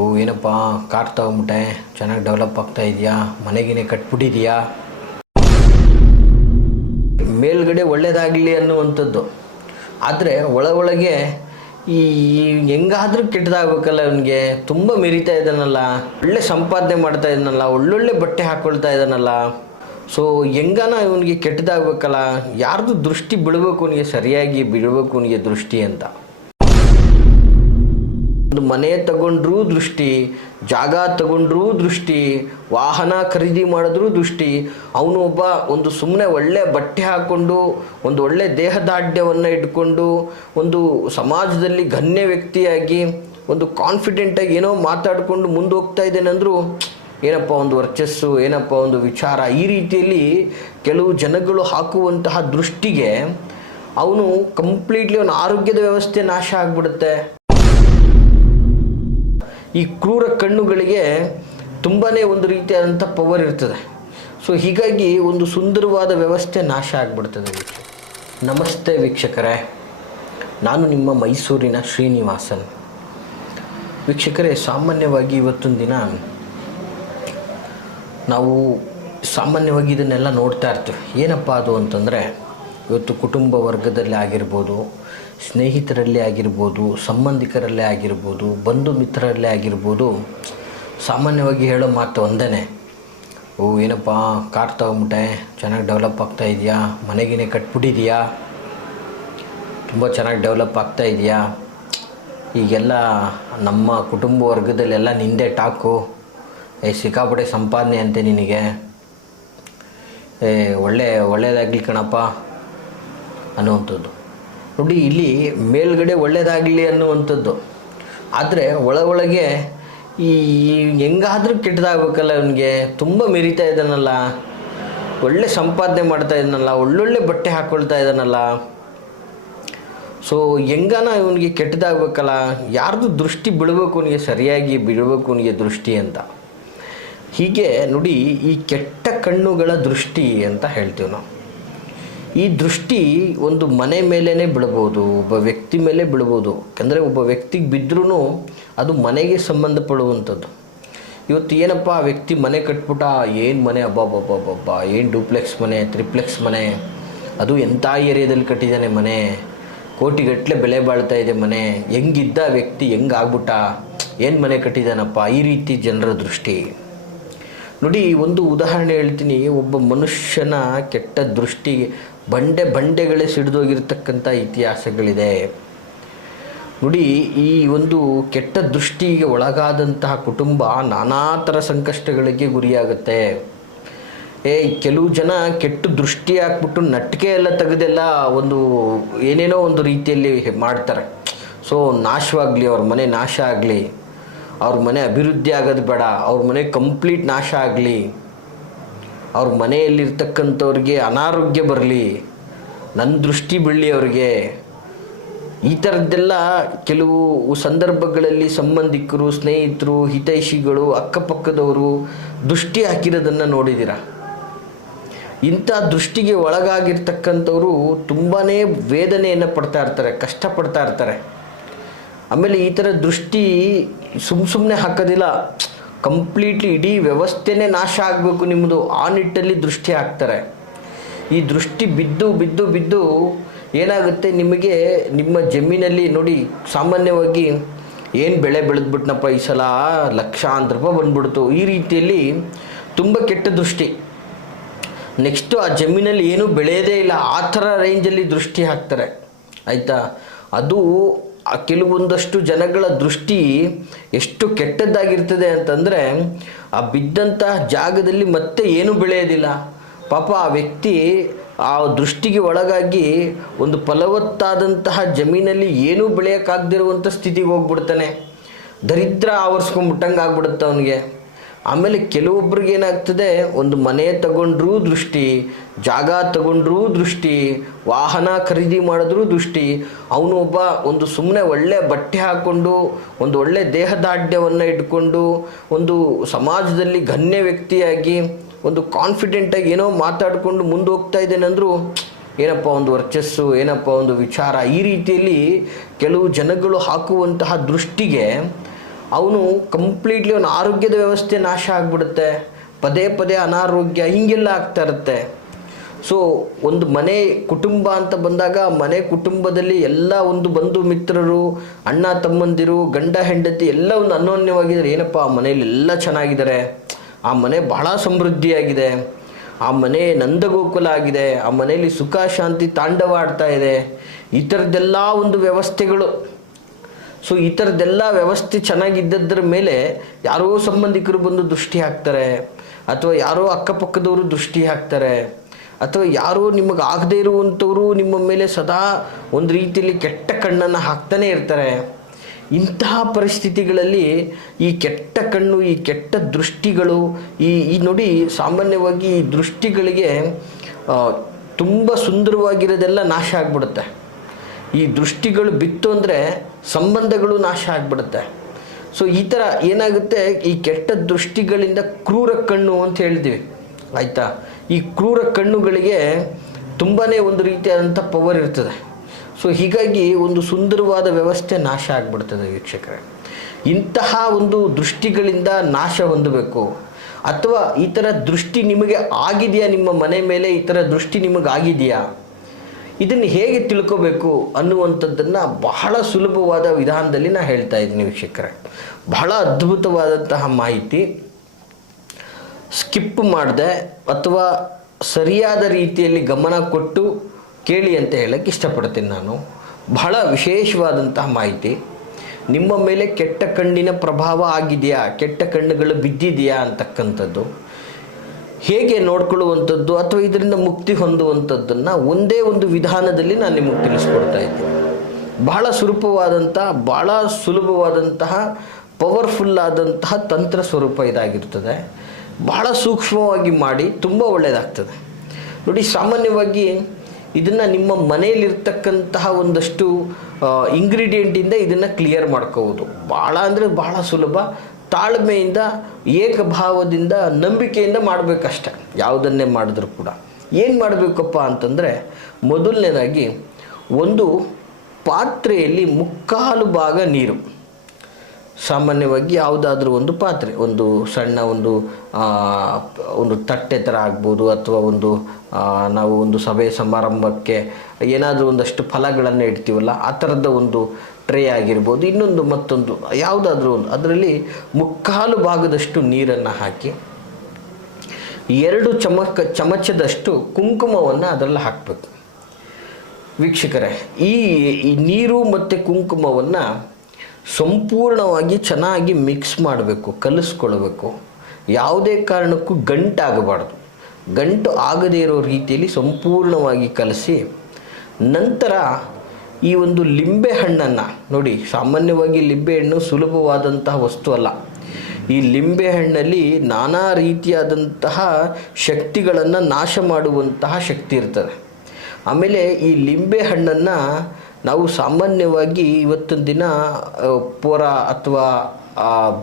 ಓ ಏನಪ್ಪ ಕಾರ್ ತಗೊಂಬಿಟ್ಟೆ, ಚೆನ್ನಾಗಿ ಡೆವಲಪ್ ಆಗ್ತಾ ಇದೆಯಾ, ಮನೆಗಿನೇ ಕಟ್ಬಿಟ್ಟಿದೆಯಾ, ಮೇಲ್ಗಡೆ ಒಳ್ಳೇದಾಗಲಿ ಅನ್ನುವಂಥದ್ದು. ಆದರೆ ಒಳಗೆ ಈ ಹೆಂಗಾದ್ರೂ ಕೆಟ್ಟದಾಗಬೇಕಲ್ಲ, ಅವನಿಗೆ ತುಂಬ ಮೆರಿತಾ ಇದ್ದಾನಲ್ಲ, ಒಳ್ಳೆ ಸಂಪಾದನೆ ಮಾಡ್ತಾ ಇದ್ದಾನಲ್ಲ, ಒಳ್ಳೊಳ್ಳೆ ಬಟ್ಟೆ ಹಾಕ್ಕೊಳ್ತಾ ಇದ್ದಾನಲ್ಲ, ಸೊ ಹೆಂಗಾನ ಇವನಿಗೆ ಕೆಟ್ಟದಾಗಬೇಕಲ್ಲ, ಯಾರ್ದು ದೃಷ್ಟಿ ಬೀಳಬೇಕು ಅವನಿಗೆ, ಸರಿಯಾಗಿ ಬೀಳಬೇಕು ಅವನಿಗೆ ದೃಷ್ಟಿ ಅಂತ. ಒಂದು ಮನೆ ತಗೊಂಡ್ರೂ ದೃಷ್ಟಿ, ಜಾಗ ತಗೊಂಡ್ರೂ ದೃಷ್ಟಿ, ವಾಹನ ಖರೀದಿ ಮಾಡಿದ್ರೂ ದೃಷ್ಟಿ. ಅವನು ಒಂದು ಸುಮ್ಮನೆ ಒಳ್ಳೆ ಬಟ್ಟೆ ಹಾಕ್ಕೊಂಡು, ಒಂದು ಒಳ್ಳೆ ದೇಹದಾಢ್ಯವನ್ನು ಇಟ್ಕೊಂಡು, ಒಂದು ಸಮಾಜದಲ್ಲಿ ಗಣ್ಯ ವ್ಯಕ್ತಿಯಾಗಿ, ಒಂದು ಕಾನ್ಫಿಡೆಂಟಾಗಿ ಏನೋ ಮಾತಾಡಿಕೊಂಡು ಮುಂದೆ ಹೋಗ್ತಾ ಇದ್ದೇನೆಂದರೂ ಏನಪ್ಪ ಒಂದು ವರ್ಚಸ್ಸು, ಏನಪ್ಪ ಒಂದು ವಿಚಾರ, ಈ ರೀತಿಯಲ್ಲಿ ಕೆಲವು ಜನಗಳು ಹಾಕುವಂತಹ ದೃಷ್ಟಿಗೆ ಅವನು ಕಂಪ್ಲೀಟ್ಲಿ ಅವನ ಆರೋಗ್ಯದ ವ್ಯವಸ್ಥೆ ನಾಶ ಆಗಿಬಿಡುತ್ತೆ. ಈ ಕ್ರೂರ ಕಣ್ಣುಗಳಿಗೆ ತುಂಬಾ ಒಂದು ರೀತಿಯಾದಂಥ ಪವರ್ ಇರ್ತದೆ. ಸೊ ಹೀಗಾಗಿ ಒಂದು ಸುಂದರವಾದ ವ್ಯವಸ್ಥೆ ನಾಶ ಆಗಿಬಿಡ್ತದೆ. ನಮಸ್ತೆ ವೀಕ್ಷಕರೇ, ನಾನು ನಿಮ್ಮ ಮೈಸೂರಿನ ಶ್ರೀನಿವಾಸನ್. ವೀಕ್ಷಕರೇ, ಸಾಮಾನ್ಯವಾಗಿ ಇವತ್ತೊಂದು ದಿನ ನಾವು ಸಾಮಾನ್ಯವಾಗಿ ಇದನ್ನೆಲ್ಲ ನೋಡ್ತಾ ಇರ್ತೀವಿ. ಏನಪ್ಪ ಅದು ಅಂತಂದರೆ, ಇವತ್ತು ಕುಟುಂಬ ವರ್ಗದಲ್ಲಿ ಆಗಿರ್ಬೋದು, ಸ್ನೇಹಿತರಲ್ಲೇ ಆಗಿರ್ಬೋದು, ಸಂಬಂಧಿಕರಲ್ಲೇ ಆಗಿರ್ಬೋದು, ಬಂಧು ಮಿತ್ರರಲ್ಲೇ ಆಗಿರ್ಬೋದು, ಸಾಮಾನ್ಯವಾಗಿ ಹೇಳೋ ಮಾತು ಒಂದೇ, ಓ ಏನಪ್ಪ ಕಾರ್ ತಗೊಂಬಿಟ್ಟೆ, ಚೆನ್ನಾಗಿ ಡೆವಲಪ್ ಆಗ್ತಾ ಇದೆಯಾ, ಮನೆಗಿನೇ ಕಟ್ಬಿಟ್ಟಿದೆಯಾ, ತುಂಬ ಚೆನ್ನಾಗಿ ಡೆವಲಪ್ ಆಗ್ತಾ ಇದೆಯಾ, ಈಗೆಲ್ಲ ನಮ್ಮ ಕುಟುಂಬ ವರ್ಗದಲ್ಲೆಲ್ಲ ನಿಂದೆ ಟಾಕು, ಸಿಕ್ಕಾಪಟ್ಟೆ ಸಂಪಾದನೆ ಅಂತೆ ನಿನಗೆ, ಒಳ್ಳೆಯದಾಗಲಿ ಕಣಪ್ಪ ಅನ್ನುವಂಥದ್ದು. ನೋಡಿ, ಇಲ್ಲಿ ಮೇಲ್ಗಡೆ ಒಳ್ಳೆಯದಾಗಲಿ ಅನ್ನುವಂಥದ್ದು. ಆದರೆ ಒಳಗೆ ಈ ಹೆಂಗಾದ್ರೂ ಕೆಟ್ಟದಾಗಬೇಕಲ್ಲ, ಅವನಿಗೆ ತುಂಬ ಮೆರಿತಾ ಇದ್ದಾನಲ್ಲ, ಒಳ್ಳೆ ಸಂಪಾದನೆ ಮಾಡ್ತಾ ಇದ್ದಾನಲ್ಲ, ಒಳ್ಳೊಳ್ಳೆ ಬಟ್ಟೆ ಹಾಕ್ಕೊಳ್ತಾ ಇದ್ದಾನಲ್ಲ, ಸೊ ಹೆಂಗಾನ ಇವನಿಗೆ ಕೆಟ್ಟದಾಗಬೇಕಲ್ಲ, ಯಾರ್ದು ದೃಷ್ಟಿ ಬೀಳಬೇಕು ಅವನಿಗೆ, ಸರಿಯಾಗಿ ಬೀಳಬೇಕು ಅವನಿಗೆ ದೃಷ್ಟಿ ಅಂತ. ಹೀಗೆ ನೋಡಿ, ಈ ಕೆಟ್ಟ ಕಣ್ಣುಗಳ ದೃಷ್ಟಿ ಅಂತ ಹೇಳ್ತೀವಿ ನಾವು. ಈ ದೃಷ್ಟಿ ಒಂದು ಮನೆ ಮೇಲೇ ಬೀಳ್ಬೋದು, ಒಬ್ಬ ವ್ಯಕ್ತಿ ಮೇಲೆ ಬೀಳ್ಬೋದು. ಯಾಕಂದರೆ ಒಬ್ಬ ವ್ಯಕ್ತಿಗೆ ಬಿದ್ದರೂ ಅದು ಮನೆಗೆ ಸಂಬಂಧಪಡುವಂಥದ್ದು. ಇವತ್ತು ಏನಪ್ಪ ಆ ವ್ಯಕ್ತಿ ಮನೆ ಕಟ್ಬಿಟ್ಟ, ಏನು ಮನೆ, ಅಬ್ಬಬ್ಬಬ್ಬಬ್ಬ, ಏನು ಡೂಪ್ಲೆಕ್ಸ್ ಮನೆ, ತ್ರಿಪ್ಲೆಕ್ಸ್ ಮನೆ, ಅದು ಎಂಥ ಏರಿಯಾದಲ್ಲಿ ಕಟ್ಟಿದ್ದಾನೆ ಮನೆ, ಕೋಟಿಗಟ್ಟಲೆ ಬೆಲೆ ಬಾಳ್ತಾ ಇದೆ ಮನೆ, ಹೆಂಗಿದ್ದ ವ್ಯಕ್ತಿ ಹೆಂಗಾಗ್ಬಿಟ್ಟ, ಏನು ಮನೆ ಕಟ್ಟಿದ್ದಾನಪ್ಪ, ಈ ರೀತಿ ಜನರ ದೃಷ್ಟಿ. ನೋಡಿ, ಒಂದು ಉದಾಹರಣೆ ಹೇಳ್ತೀನಿ. ಒಬ್ಬ ಮನುಷ್ಯನ ಕೆಟ್ಟ ದೃಷ್ಟಿಗೆ ಬಂಡೆಗಳೇ ಸಿಡಿದೋಗಿರ್ತಕ್ಕಂಥ ಇತಿಹಾಸಗಳಿದೆ. ನೋಡಿ, ಈ ಒಂದು ಕೆಟ್ಟ ದೃಷ್ಟಿಗೆ ಒಳಗಾದಂತಹ ಕುಟುಂಬ ನಾನಾ ಥರ ಸಂಕಷ್ಟಗಳಿಗೆ ಗುರಿಯಾಗುತ್ತೆ. ಕೆಲವು ಜನ ಕೆಟ್ಟ ದೃಷ್ಟಿ ಹಾಕ್ಬಿಟ್ಟು ನಟಿಕೆ ಎಲ್ಲ ತೆಗೆದೆಲ್ಲ ಒಂದು ಏನೇನೋ ಒಂದು ರೀತಿಯಲ್ಲಿ ಮಾಡ್ತಾರೆ. ಸೊ ನಾಶವಾಗಲಿ, ಅವ್ರ ಮನೆ ನಾಶ ಆಗಲಿ, ಅವ್ರ ಮನೆ ಅಭಿವೃದ್ಧಿ ಆಗೋದು ಬೇಡ, ಅವ್ರ ಮನೆ ಕಂಪ್ಲೀಟ್ ನಾಶ ಆಗಲಿ, ಅವ್ರ ಮನೆಯಲ್ಲಿರ್ತಕ್ಕಂಥವ್ರಿಗೆ ಅನಾರೋಗ್ಯ ಬರಲಿ, ನನ್ನ ದೃಷ್ಟಿ ಬೀಳಲಿ ಅವ್ರಿಗೆ, ಈ ಥರದ್ದೆಲ್ಲ ಕೆಲವು ಸಂದರ್ಭಗಳಲ್ಲಿ ಸಂಬಂಧಿಕರು, ಸ್ನೇಹಿತರು, ಹಿತೈಷಿಗಳು, ಅಕ್ಕಪಕ್ಕದವರು ದೃಷ್ಟಿ ಹಾಕಿರೋದನ್ನು ನೋಡಿದ್ದೀರ. ಇಂಥ ದೃಷ್ಟಿಗೆ ಒಳಗಾಗಿರ್ತಕ್ಕಂಥವರು ತುಂಬಾ ವೇದನೆಯನ್ನು ಪಡ್ತಾ ಇರ್ತಾರೆ, ಕಷ್ಟಪಡ್ತಾ ಇರ್ತಾರೆ. ಆಮೇಲೆ ಈ ಥರ ದೃಷ್ಟಿ ಸುಮ್ಮನೆ ಹಾಕೋದಿಲ್ಲ, ಕಂಪ್ಲೀಟ್ಲಿ ಇಡೀ ವ್ಯವಸ್ಥೆನೇ ನಾಶ ಆಗಬೇಕು ನಿಮ್ಮದು, ಆ ನಿಟ್ಟಲ್ಲಿ ದೃಷ್ಟಿ ಹಾಕ್ತಾರೆ. ಈ ದೃಷ್ಟಿ ಬಿದ್ದು ಏನಾಗುತ್ತೆ, ನಿಮಗೆ ನಿಮ್ಮ ಜಮೀನಲ್ಲಿ ನೋಡಿ, ಸಾಮಾನ್ಯವಾಗಿ ಏನು ಬೆಳೆ ಬೆಳೆದ್ಬಿಟ್ನಪ್ಪ ಈ ಸಲ, ಲಕ್ಷಾಂತರ ರೂಪಾಯಿ ಬಂದ್ಬಿಡ್ತು, ಈ ರೀತಿಯಲ್ಲಿ ತುಂಬ ಕೆಟ್ಟ ದೃಷ್ಟಿ. ನೆಕ್ಸ್ಟು ಆ ಜಮೀನಲ್ಲಿ ಏನೂ ಬೆಳೆಯೋದೇ ಇಲ್ಲ, ಆ ಥರ ರೇಂಜಲ್ಲಿ ದೃಷ್ಟಿ ಹಾಕ್ತಾರೆ. ಆಯಿತಾ? ಅದು ಕೆಲವೊಂದಷ್ಟು ಜನಗಳ ದೃಷ್ಟಿ ಎಷ್ಟು ಕೆಟ್ಟದ್ದಾಗಿರ್ತದೆ ಅಂತಂದರೆ, ಆ ಬಿದ್ದಂತಹ ಜಾಗದಲ್ಲಿ ಮತ್ತೆ ಏನೂ ಬೆಳೆಯೋದಿಲ್ಲ. ಪಾಪ ಆ ವ್ಯಕ್ತಿ ಆ ದೃಷ್ಟಿಗೆ ಒಳಗಾಗಿ ಒಂದು ಫಲವತ್ತಾದಂತಹ ಜಮೀನಲ್ಲಿ ಏನೂ ಬೆಳೆಯೋಕ್ಕಾಗದಿರುವಂಥ ಸ್ಥಿತಿಗೆ ಹೋಗ್ಬಿಡ್ತಾನೆ. ದರಿದ್ರ ಆವರಿಸ್ಕೊಂಡ್ಬಿಟ್ಟಂಗೆ ಆಗ್ಬಿಡುತ್ತೆ ಅವನಿಗೆ. ಆಮೇಲೆ ಕೆಲವೊಬ್ರಿಗೆ ಏನಾಗ್ತದೆ, ಒಂದು ಮನೆ ತಗೊಂಡ್ರೂ ದೃಷ್ಟಿ, ಜಾಗ ತಗೊಂಡ್ರೂ ದೃಷ್ಟಿ, ವಾಹನ ಖರೀದಿ ಮಾಡಿದ್ರೂ ದೃಷ್ಟಿ. ಅವನು ಒಂದು ಸುಮ್ಮನೆ ಒಳ್ಳೆ ಬಟ್ಟೆ ಹಾಕ್ಕೊಂಡು, ಒಂದು ಒಳ್ಳೆ ದೇಹದಾಢ್ಯವನ್ನು ಇಟ್ಕೊಂಡು, ಒಂದು ಸಮಾಜದಲ್ಲಿ ಗಣ್ಯ ವ್ಯಕ್ತಿಯಾಗಿ, ಒಂದು ಕಾನ್ಫಿಡೆಂಟಾಗಿ ಏನೋ ಮಾತಾಡಿಕೊಂಡು ಮುಂದೆ ಹೋಗ್ತಾ ಇದ್ದೇನೆಂದರೂ ಏನಪ್ಪ ಒಂದು ವರ್ಚಸ್ಸು, ಏನಪ್ಪ ಒಂದು ವಿಚಾರ, ಈ ರೀತಿಯಲ್ಲಿ ಕೆಲವು ಜನಗಳು ಹಾಕುವಂತಹ ದೃಷ್ಟಿಗೆ ಅವನು ಕಂಪ್ಲೀಟ್ಲಿ ಅವನ ಆರೋಗ್ಯದ ವ್ಯವಸ್ಥೆ ನಾಶ ಆಗಿಬಿಡುತ್ತೆ, ಪದೇ ಪದೇ ಅನಾರೋಗ್ಯ ಹೀಗೆಲ್ಲ ಆಗ್ತಾ ಇರುತ್ತೆ. ಸೊ ಒಂದು ಮನೆ ಕುಟುಂಬ ಅಂತ ಬಂದಾಗ ಮನೆ ಕುಟುಂಬದಲ್ಲಿ ಎಲ್ಲ ಒಂದು ಬಂಧು ಮಿತ್ರರು, ಅಣ್ಣ ತಮ್ಮಂದಿರು, ಗಂಡ ಹೆಂಡತಿ ಎಲ್ಲ ಒಂದು ಅನ್ಯೋನ್ಯವಾಗಿದ್ದಾರೆ. ಏನಪ್ಪ ಆ ಮನೇಲಿ ಎಲ್ಲ ಚೆನ್ನಾಗಿದ್ದಾರೆ, ಆ ಮನೆ ಬಹಳ ಸಮೃದ್ಧಿಯಾಗಿದೆ, ಆ ಮನೆ ನಂದಗೋಕುಲ ಆಗಿದೆ, ಆ ಮನೆಯಲ್ಲಿ ಸುಖ ಶಾಂತಿ ತಾಂಡವಾಡ್ತಾ ಇದೆ, ಈ ಥರದ್ದೆಲ್ಲ ಒಂದು ವ್ಯವಸ್ಥೆಗಳು. ಸೊ ಈ ಥರದ್ದೆಲ್ಲ ವ್ಯವಸ್ಥೆ ಚೆನ್ನಾಗಿದ್ದದ್ರ ಮೇಲೆ ಯಾರೋ ಸಂಬಂಧಿಕರು ಬಂದು ದೃಷ್ಟಿ ಹಾಕ್ತಾರೆ, ಅಥವಾ ಯಾರೋ ಅಕ್ಕಪಕ್ಕದವರು ದೃಷ್ಟಿ ಹಾಕ್ತಾರೆ, ಅಥವಾ ಯಾರೋ ನಿಮಗೆ ಆಗದೇ ಇರುವಂಥವರು ನಿಮ್ಮ ಮೇಲೆ ಸದಾ ಒಂದು ರೀತಿಯಲ್ಲಿ ಕೆಟ್ಟ ಕಣ್ಣನ್ನು ಹಾಕ್ತಾನೆ ಇರ್ತಾರೆ. ಇಂತಹ ಪರಿಸ್ಥಿತಿಗಳಲ್ಲಿ ಈ ಕೆಟ್ಟ ಕಣ್ಣು, ಈ ಕೆಟ್ಟ ದೃಷ್ಟಿಗಳು, ಈ ನೋಡಿ ಸಾಮಾನ್ಯವಾಗಿ ಈ ದೃಷ್ಟಿಗಳಿಗೆ ತುಂಬ ಸುಂದರವಾಗಿರೋದೆಲ್ಲ ನಾಶ ಆಗಿಬಿಡುತ್ತೆ. ಈ ದೃಷ್ಟಿಗಳು ಬಿತ್ತು ಅಂದರೆ ಸಂಬಂಧಗಳು ನಾಶ ಆಗಿಬಿಡುತ್ತೆ. ಸೊ ಈ ಥರ ಏನಾಗುತ್ತೆ, ಈ ಕೆಟ್ಟ ದೃಷ್ಟಿಗಳಿಂದ ಕ್ರೂರ ಕಣ್ಣು ಅಂತ ಹೇಳ್ತೀವಿ, ಆಯಿತಾ. ಈ ಕ್ರೂರ ಕಣ್ಣುಗಳಿಗೆ ತುಂಬಾ ಒಂದು ರೀತಿಯಾದಂಥ ಪವರ್ ಇರ್ತದೆ. ಸೊ ಹೀಗಾಗಿ ಒಂದು ಸುಂದರವಾದ ವ್ಯವಸ್ಥೆ ನಾಶ ಆಗಿಬಿಡ್ತದೆ ವೀಕ್ಷಕರೇ. ಇಂತಹ ಒಂದು ದೃಷ್ಟಿಗಳಿಂದ ನಾಶ ಹೊಂದಬೇಕು. ಅಥವಾ ಈ ಥರ ದೃಷ್ಟಿ ನಿಮಗೆ ಆಗಿದೆಯಾ, ನಿಮ್ಮ ಮನೆ ಮೇಲೆ ಈ ಥರ ದೃಷ್ಟಿ ನಿಮಗೆ ಆಗಿದೆಯಾ, ಇದನ್ನು ಹೇಗೆ ತಿಳ್ಕೋಬೇಕು ಅನ್ನುವಂಥದ್ದನ್ನು ಬಹಳ ಸುಲಭವಾದ ವಿಧಾನದಲ್ಲಿ ನಾನು ಹೇಳ್ತಾ ಇದ್ದೀನಿ ವೀಕ್ಷಕರೇ. ಬಹಳ ಅದ್ಭುತವಾದಂತಹ ಮಾಹಿತಿ, ಸ್ಕಿಪ್ ಮಾಡದೆ ಅಥವಾ ಸರಿಯಾದ ರೀತಿಯಲ್ಲಿ ಗಮನ ಕೊಟ್ಟು ಕೇಳಿ ಅಂತ ಹೇಳಕ್ಕೆ ಇಷ್ಟಪಡ್ತೀನಿ ನಾನು. ಬಹಳ ವಿಶೇಷವಾದಂತಹ ಮಾಹಿತಿ. ನಿಮ್ಮ ಮೇಲೆ ಕೆಟ್ಟ ಕಣ್ಣಿನ ಪ್ರಭಾವ ಆಗಿದೆಯಾ, ಕೆಟ್ಟ ಕಣ್ಣುಗಳು ಬಿದ್ದಿದೆಯಾ ಅಂತಕ್ಕಂಥದ್ದು ಹೇಗೆ ನೋಡ್ಕೊಳ್ಳುವಂಥದ್ದು ಅಥವಾ ಇದರಿಂದ ಮುಕ್ತಿ ಹೊಂದುವಂಥದ್ದನ್ನು ಒಂದೇ ಒಂದು ವಿಧಾನದಲ್ಲಿ ನಾನು ನಿಮಗೆ ತಿಳಿಸ್ಕೊಡ್ತಾ ಇದ್ದೀನಿ. ಬಹಳ ಬಹಳ ಸುಲಭವಾದಂತಹ ಪವರ್ಫುಲ್ ಆದಂತಹ ತಂತ್ರ ಸ್ವರೂಪ ಇದಾಗಿರ್ತದೆ. ಬಹಳ ಸೂಕ್ಷ್ಮವಾಗಿ ಮಾಡಿ ತುಂಬ ಒಳ್ಳೆಯದಾಗ್ತದೆ ನೋಡಿ. ಸಾಮಾನ್ಯವಾಗಿ ಇದನ್ನು ನಿಮ್ಮ ಮನೆಯಲ್ಲಿರ್ತಕ್ಕಂತಹ ಒಂದಷ್ಟು ಇಂಗ್ರೀಡಿಯೆಂಟಿಂದ ಇದನ್ನು ಕ್ಲಿಯರ್ ಮಾಡ್ಕೋಬೋದು. ಭಾಳ ಅಂದರೆ ಬಹಳ ಸುಲಭ. ತಾಳ್ಮೆಯಿಂದ, ಏಕಭಾವದಿಂದ, ನಂಬಿಕೆಯಿಂದ ಮಾಡಬೇಕಷ್ಟೆ. ಯಾವುದನ್ನೇ ಮಾಡಿದ್ರೂ ಕೂಡ ಏನು ಮಾಡಬೇಕಪ್ಪ ಅಂತಂದರೆ, ಮೊದಲನೇದಾಗಿ ಒಂದು ಪಾತ್ರೆಯಲ್ಲಿ 3/4 ಭಾಗ ನೀರು, ಸಾಮಾನ್ಯವಾಗಿ ಯಾವುದಾದ್ರೂ ಒಂದು ಪಾತ್ರೆ, ಒಂದು ಸಣ್ಣ ಒಂದು ತಟ್ಟೆ ಥರ ಆಗ್ಬೋದು, ಅಥವಾ ನಾವು ಒಂದು ಸಭೆ ಸಮಾರಂಭಕ್ಕೆ ಏನಾದರೂ ಒಂದಷ್ಟು ಫಲಗಳನ್ನು ಇಡ್ತೀವಲ್ಲ ಆ ಥರದ ಒಂದು ಟ್ರೇ ಆಗಿರ್ಬೋದು, ಇನ್ನೊಂದು ಮತ್ತೊಂದು ಯಾವುದಾದ್ರೂ ಒಂದು, ಅದರಲ್ಲಿ 3/4 ಭಾಗದಷ್ಟು ನೀರನ್ನು ಹಾಕಿ 2 ಚಮಚದಷ್ಟು ಕುಂಕುಮವನ್ನು ಅದರಲ್ಲಿ ಹಾಕಬೇಕು ವೀಕ್ಷಕರೇ. ಈ ನೀರು ಮತ್ತು ಕುಂಕುಮವನ್ನು ಸಂಪೂರ್ಣವಾಗಿ ಚೆನ್ನಾಗಿ ಮಿಕ್ಸ್ ಮಾಡಬೇಕು, ಕಲಿಸ್ಕೊಳ್ಬೇಕು. ಯಾವುದೇ ಕಾರಣಕ್ಕೂ ಗಂಟಾಗಬಾರ್ದು. ಗಂಟು ಆಗದೇ ಇರೋ ರೀತಿಯಲ್ಲಿ ಸಂಪೂರ್ಣವಾಗಿ ಕಲಸಿ, ನಂತರ ಈ ಒಂದು ಲಿಂಬೆ ಹಣ್ಣನ್ನು ನೋಡಿ, ಸಾಮಾನ್ಯವಾಗಿ ಲಿಂಬೆಹಣ್ಣು ಸುಲಭವಾದಂತಹ ವಸ್ತು ಅಲ್ಲ. ಈ ಲಿಂಬೆ ಹಣ್ಣಲ್ಲಿ ನಾನಾ ರೀತಿಯಾದಂತಹ ಶಕ್ತಿಗಳನ್ನು ನಾಶ ಮಾಡುವಂತಹ ಶಕ್ತಿ ಇರ್ತದೆ. ಆಮೇಲೆ ಈ ಲಿಂಬೆ ಹಣ್ಣನ್ನು ನಾವು ಸಾಮಾನ್ಯವಾಗಿ ಇವತ್ತಿನ ದಿನ ಪೋರ ಅಥವಾ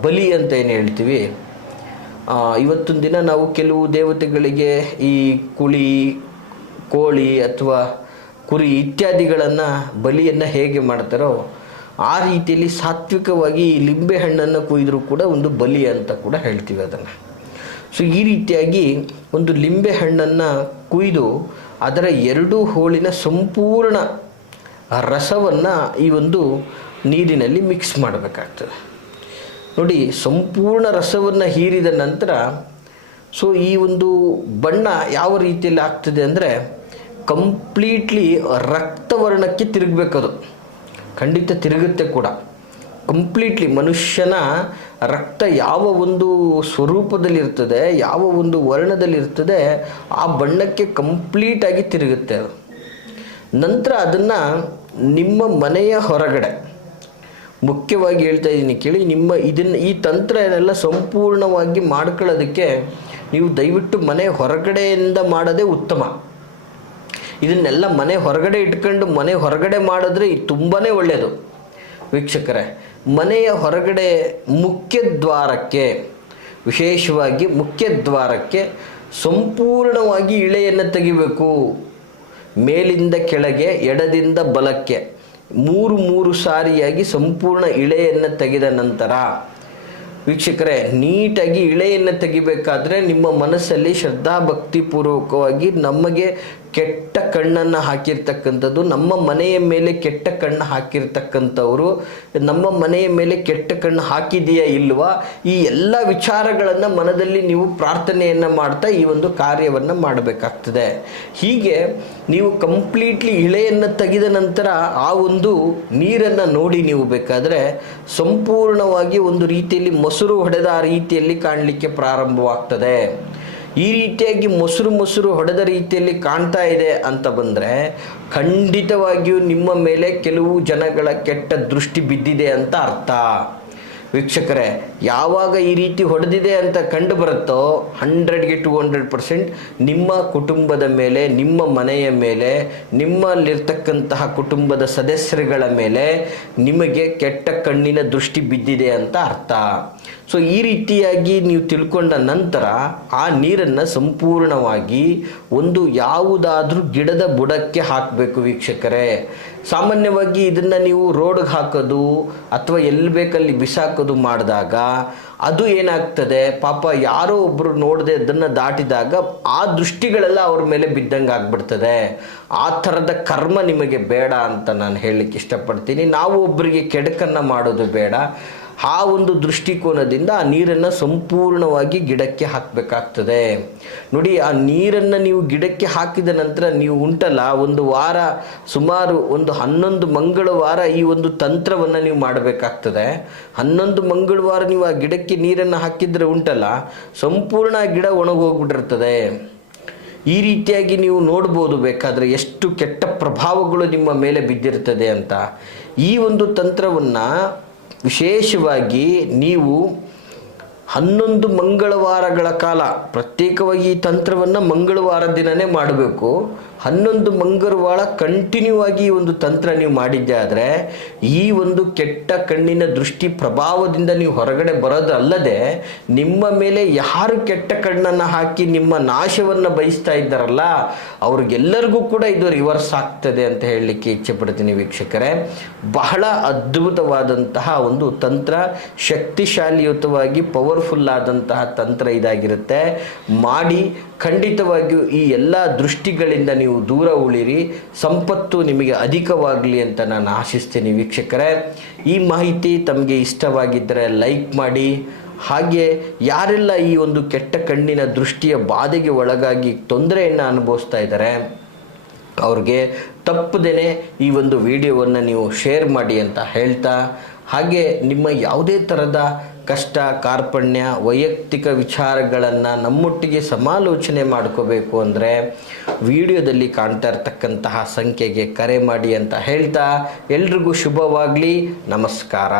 ಬಲಿ ಅಂತ ಏನು ಹೇಳ್ತೀವಿ, ಇವತ್ತಿನ ದಿನ ನಾವು ಕೆಲವು ದೇವತೆಗಳಿಗೆ ಈ ಕುಳಿ, ಕೋಳಿ ಅಥವಾ ಕುರಿ ಇತ್ಯಾದಿಗಳನ್ನು ಬಲಿಯನ್ನು ಹೇಗೆ ಮಾಡ್ತಾರೋ ಆ ರೀತಿಯಲ್ಲಿ ಸಾತ್ವಿಕವಾಗಿ ಈ ಲಿಂಬೆ ಹಣ್ಣನ್ನು ಕೊಯ್ದರೂ ಕೂಡ ಒಂದು ಬಲಿ ಅಂತ ಕೂಡ ಹೇಳ್ತೀವಿ ಅದನ್ನು. ಸೊ ಈ ರೀತಿಯಾಗಿ ಒಂದು ಲಿಂಬೆ ಹಣ್ಣನ್ನು ಕೊಯ್ದು ಅದರ 2 ಹೋಳಿನ ಸಂಪೂರ್ಣ ರಸವನ್ನು ಈ ಒಂದು ನೀರಿನಲ್ಲಿ ಮಿಕ್ಸ್ ಮಾಡಬೇಕಾಗ್ತದೆ ನೋಡಿ. ಸಂಪೂರ್ಣ ರಸವನ್ನು ಹೀರಿದ ನಂತರ ಸೊ ಈ ಒಂದು ಬಣ್ಣ ಯಾವ ರೀತಿಯಲ್ಲಿ ಆಗ್ತದೆ ಅಂದರೆ, ಕಂಪ್ಲೀಟ್ಲಿ ರಕ್ತವರ್ಣಕ್ಕೆ ತಿರುಗಬೇಕದು. ಖಂಡಿತ ತಿರುಗುತ್ತೆ ಕೂಡ. ಕಂಪ್ಲೀಟ್ಲಿ ಮನುಷ್ಯನ ರಕ್ತ ಯಾವ ಒಂದು ಸ್ವರೂಪದಲ್ಲಿರ್ತದೆ, ಯಾವ ಒಂದು ವರ್ಣದಲ್ಲಿರ್ತದೆ, ಆ ಬಣ್ಣಕ್ಕೆ ಕಂಪ್ಲೀಟಾಗಿ ತಿರುಗುತ್ತೆ ಅದು. ನಂತರ ಅದನ್ನು ನಿಮ್ಮ ಮನೆಯ ಹೊರಗಡೆ, ಮುಖ್ಯವಾಗಿ ಹೇಳ್ತಾ ಇದ್ದೀನಿ ಕೇಳಿ, ಈ ತಂತ್ರ ಏನೆಲ್ಲ ಸಂಪೂರ್ಣವಾಗಿ ಮಾಡ್ಕೊಳ್ಳೋದಕ್ಕೆ ನೀವು ದಯವಿಟ್ಟು ಮನೆ ಹೊರಗಡೆಯಿಂದ ಮಾಡೋದೇ ಉತ್ತಮ. ಇದನ್ನೆಲ್ಲ ಮನೆ ಹೊರಗಡೆ ಇಟ್ಕೊಂಡು ಮನೆ ಹೊರಗಡೆ ಮಾಡಿದ್ರೆ ತುಂಬಾ ಒಳ್ಳೆಯದು ವೀಕ್ಷಕರೇ. ಮನೆಯ ಹೊರಗಡೆ ಮುಖ್ಯ ದ್ವಾರಕ್ಕೆ, ವಿಶೇಷವಾಗಿ ಮುಖ್ಯ ದ್ವಾರಕ್ಕೆ ಸಂಪೂರ್ಣವಾಗಿ ಇಳೆಯನ್ನು ತೆಗಿಬೇಕು. ಮೇಲಿಂದ ಕೆಳಗೆ, ಎಡದಿಂದ ಬಲಕ್ಕೆ 3 ಸಾರಿಯಾಗಿ ಸಂಪೂರ್ಣ ಇಳೆಯನ್ನು ತೆಗೆದ ನಂತರ ವೀಕ್ಷಕರೇ, ನೀಟಾಗಿ ಇಳೆಯನ್ನು ತೆಗಿಬೇಕಾದ್ರೆ ನಿಮ್ಮ ಮನಸ್ಸಲ್ಲಿ ಶ್ರದ್ಧಾ ಭಕ್ತಿಪೂರ್ವಕವಾಗಿ ನಮಗೆ ಕೆಟ್ಟ ಕಣ್ಣನ್ನು ಹಾಕಿರ್ತಕ್ಕಂಥದ್ದು, ನಮ್ಮ ಮನೆಯ ಮೇಲೆ ಕೆಟ್ಟ ಕಣ್ಣು ಹಾಕಿರ್ತಕ್ಕಂಥವ್ರು ನಮ್ಮ ಮನೆಯ ಮೇಲೆ ಕೆಟ್ಟ ಕಣ್ಣು ಹಾಕಿದೆಯಾ ಇಲ್ವಾ, ಈ ಎಲ್ಲ ವಿಚಾರಗಳನ್ನು ಮನದಲ್ಲಿ ನೀವು ಪ್ರಾರ್ಥನೆಯನ್ನು ಮಾಡ್ತಾ ಈ ಒಂದು ಕಾರ್ಯವನ್ನು ಮಾಡಬೇಕಾಗ್ತದೆ. ಹೀಗೆ ನೀವು ಕಂಪ್ಲೀಟ್ಲಿ ಇಳೆಯನ್ನು ತೆಗೆದ ನಂತರ ಆ ಒಂದು ನೀರನ್ನು ನೋಡಿ ನೀವು ಬೇಕಾದರೆ ಸಂಪೂರ್ಣವಾಗಿ ಒಂದು ರೀತಿಯಲ್ಲಿ ಮೊಸರು ಹೊಡೆದ ಆ ರೀತಿಯಲ್ಲಿ ಕಾಣಲಿಕ್ಕೆ ಪ್ರಾರಂಭವಾಗ್ತದೆ. ಈ ರೀತಿಯಾಗಿ ಮೊಸರು ಹೊಡೆದ ರೀತಿಯಲ್ಲಿ ಕಾಣ್ತಾ ಇದೆ ಅಂತ ಬಂದರೆ ಖಂಡಿತವಾಗಿಯೂ ನಿಮ್ಮ ಮೇಲೆ ಕೆಲವು ಜನಗಳ ಕೆಟ್ಟ ದೃಷ್ಟಿ ಬಿದ್ದಿದೆ ಅಂತ ಅರ್ಥ. ವೀಕ್ಷಕರೇ, ಯಾವಾಗ ಈ ರೀತಿ ಹೊಡೆದಿದೆ ಅಂತ ಕಂಡು ಬರುತ್ತೋ 100ಗೆ 200% ನಿಮ್ಮ ಕುಟುಂಬದ ಮೇಲೆ, ನಿಮ್ಮ ಮನೆಯ ಮೇಲೆ, ನಿಮ್ಮಲ್ಲಿರ್ತಕ್ಕಂತಹ ಕುಟುಂಬದ ಸದಸ್ಯರುಗಳ ಮೇಲೆ ನಿಮಗೆ ಕೆಟ್ಟ ಕಣ್ಣಿನ ದೃಷ್ಟಿ ಬಿದ್ದಿದೆ ಅಂತ ಅರ್ಥ. ಸೊ ಈ ರೀತಿಯಾಗಿ ನೀವು ತಿಳ್ಕೊಂಡ ನಂತರ ಆ ನೀರನ್ನು ಸಂಪೂರ್ಣವಾಗಿ ಒಂದು ಯಾವುದಾದ್ರೂ ಗಿಡದ ಬುಡಕ್ಕೆ ಹಾಕಬೇಕು ವೀಕ್ಷಕರೇ. ಸಾಮಾನ್ಯವಾಗಿ ಇದನ್ನು ನೀವು ರೋಡ್ಗೆ ಹಾಕೋದು ಅಥವಾ ಎಲ್ಲಿ ಬೇಕಲ್ಲಿ ಬಿಸಾಕೋದು ಮಾಡಿದಾಗ ಅದು ಏನಾಗ್ತದೆ, ಪಾಪ ಯಾರೋ ಒಬ್ಬರು ನೋಡದೆ ಅದನ್ನು ದಾಟಿದಾಗ ಆ ದೃಷ್ಟಿಗಳೆಲ್ಲ ಅವ್ರ ಮೇಲೆ ಬಿದ್ದಂಗೆ ಆಗ್ಬಿಡ್ತದೆ. ಆ ಥರದ ಕರ್ಮ ನಿಮಗೆ ಬೇಡ ಅಂತ ನಾನು ಹೇಳಲಿಕ್ಕೆ ಇಷ್ಟಪಡ್ತೀನಿ. ನಾವು ಒಬ್ಬರಿಗೆ ಕೆಡಕನ್ನು ಮಾಡೋದು ಬೇಡ. ಆ ಒಂದು ದೃಷ್ಟಿಕೋನದಿಂದ ಆ ನೀರನ್ನು ಸಂಪೂರ್ಣವಾಗಿ ಗಿಡಕ್ಕೆ ಹಾಕಬೇಕಾಗ್ತದೆ. ನೋಡಿ, ಆ ನೀರನ್ನು ನೀವು ಗಿಡಕ್ಕೆ ಹಾಕಿದ ನಂತರ ನೀವು ಉಂಟಲ್ಲ, ಒಂದು ವಾರ, ಸುಮಾರು ಒಂದು 11 ಮಂಗಳವಾರ ಈ ಒಂದು ತಂತ್ರವನ್ನು ನೀವು ಮಾಡಬೇಕಾಗ್ತದೆ. 11 ಮಂಗಳವಾರ ನೀವು ಆ ಗಿಡಕ್ಕೆ ನೀರನ್ನು ಹಾಕಿದರೆ ಉಂಟಲ್ಲ, ಸಂಪೂರ್ಣ ಗಿಡ ಒಣಗೋಗ್ಬಿಟ್ಟಿರ್ತದೆ. ಈ ರೀತಿಯಾಗಿ ನೀವು ನೋಡ್ಬೋದು ಬೇಕಾದರೆ ಎಷ್ಟು ಕೆಟ್ಟ ಪ್ರಭಾವಗಳು ನಿಮ್ಮ ಮೇಲೆ ಬಿದ್ದಿರ್ತದೆ ಅಂತ. ಈ ಒಂದು ತಂತ್ರವನ್ನು ವಿಶೇಷವಾಗಿ ನೀವು 11 ಮಂಗಳವಾರಗಳ ಕಾಲ ಪ್ರತ್ಯೇಕವಾಗಿ ಈ ತಂತ್ರವನ್ನು ಮಂಗಳವಾರ ದಿನವೇ ಮಾಡಬೇಕು. 11 ಮಂಗಳವಾರ ಕಂಟಿನ್ಯೂ ಆಗಿ ಈ ಒಂದು ತಂತ್ರ ನೀವು ಮಾಡಿದ್ದೆ ಆದರೆ ಈ ಒಂದು ಕೆಟ್ಟ ಕಣ್ಣಿನ ದೃಷ್ಟಿ ಪ್ರಭಾವದಿಂದ ನೀವು ಹೊರಗಡೆ ಬರೋದಲ್ಲದೆ ನಿಮ್ಮ ಮೇಲೆ ಯಾರು ಕೆಟ್ಟ ಕಣ್ಣನ್ನು ಹಾಕಿ ನಿಮ್ಮ ನಾಶವನ್ನು ಬಯಸ್ತಾ ಇದ್ದಾರಲ್ಲ ಅವ್ರಿಗೆಲ್ಲರಿಗೂ ಕೂಡ ಇದು ರಿವರ್ಸ್ ಆಗ್ತದೆ ಅಂತ ಹೇಳಲಿಕ್ಕೆ ಇಚ್ಛೆ ಪಡ್ತೀನಿ ವೀಕ್ಷಕರೇ. ಬಹಳ ಅದ್ಭುತವಾದಂತಹ ಒಂದು ತಂತ್ರ, ಶಕ್ತಿಶಾಲಿಯುತವಾಗಿ ಪವರ್ಫುಲ್ ಆದಂತಹ ತಂತ್ರ ಇದಾಗಿರುತ್ತೆ. ಮಾಡಿ ಖಂಡಿತವಾಗಿಯೂ ಈ ಎಲ್ಲ ದೃಷ್ಟಿಗಳಿಂದ ನೀವು ದೂರ ಉಳಿರಿ, ಸಂಪತ್ತು ನಿಮಗೆ ಅಧಿಕವಾಗಲಿ ಅಂತ ನಾನು ಆಶಿಸ್ತೀನಿ ವೀಕ್ಷಕರೇ. ಈ ಮಾಹಿತಿ ತಮಗೆ ಇಷ್ಟವಾಗಿದ್ದರೆ ಲೈಕ್ ಮಾಡಿ. ಹಾಗೆ ಯಾರೆಲ್ಲ ಈ ಒಂದು ಕೆಟ್ಟ ಕಣ್ಣಿನ ದೃಷ್ಟಿಯ ಬಾಧೆಗೆ ಒಳಗಾಗಿ ತೊಂದರೆಯನ್ನು ಅನುಭವಿಸ್ತಾ ಇದ್ದಾರೆ ಅವ್ರಿಗೆ ತಪ್ಪದೇನೆ ಈ ಒಂದು ವಿಡಿಯೋವನ್ನು ನೀವು ಶೇರ್ ಮಾಡಿ ಅಂತ ಹೇಳ್ತಾ, ಹಾಗೆ ನಿಮ್ಮ ಯಾವುದೇ ಥರದ ಕಷ್ಟ, ಕಾರ್ಪಣ್ಯ, ವೈಯಕ್ತಿಕ ವಿಚಾರಗಳನ್ನು ನಮ್ಮೊಟ್ಟಿಗೆ ಸಮಾಲೋಚನೆ ಮಾಡ್ಕೋಬೇಕು ಅಂದರೆ ವಿಡಿಯೋದಲ್ಲಿ ಕಾಣ್ತಾ ಇರ್ತಕ್ಕಂತಹ ಸಂಖ್ಯೆಗೆ ಕರೆ ಮಾಡಿ ಅಂತ ಹೇಳ್ತಾ ಎಲ್ರಿಗೂ ಶುಭವಾಗಲಿ. ನಮಸ್ಕಾರ.